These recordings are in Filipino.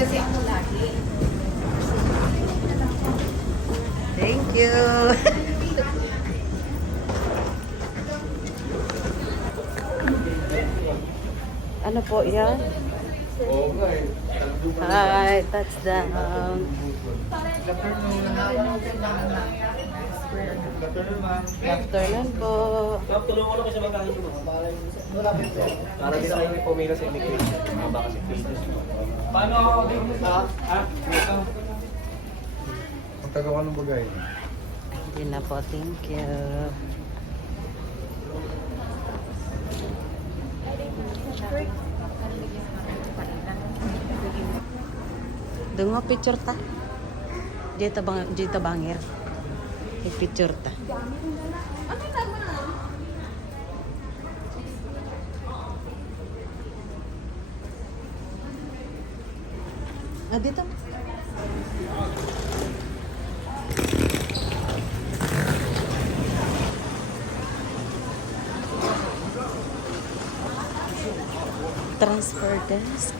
kasi ako lagi. Thank you. Ano po yan? Hi, touchdown. Afternoon po. Ma'am, tulungan ko siya magkakain ko. Para din kayo may pumila sa immigration. Baka si Christmas. Paano ako dito? Ito. Magtagawa ng bagay. Hindi na po, thank you. Dungo picture ta. Dito bangir. Picture ta. Dito. Transfer desk.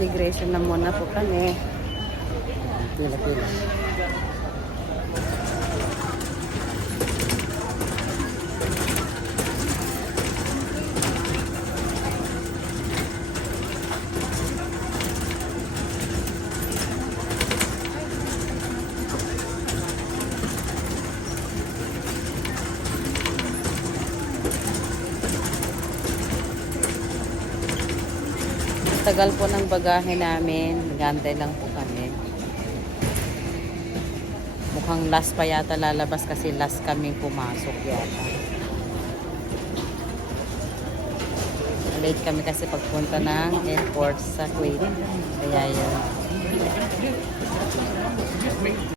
Migration na muna po kami. Pila-pila. Tagal po ng bagahe namin. Nagantay lang po kami. Mukhang last pa yata lalabas kasi last kaming pumasok yata. Late kami kasi pagpunta ng airport sa Kuwait. Kaya yun.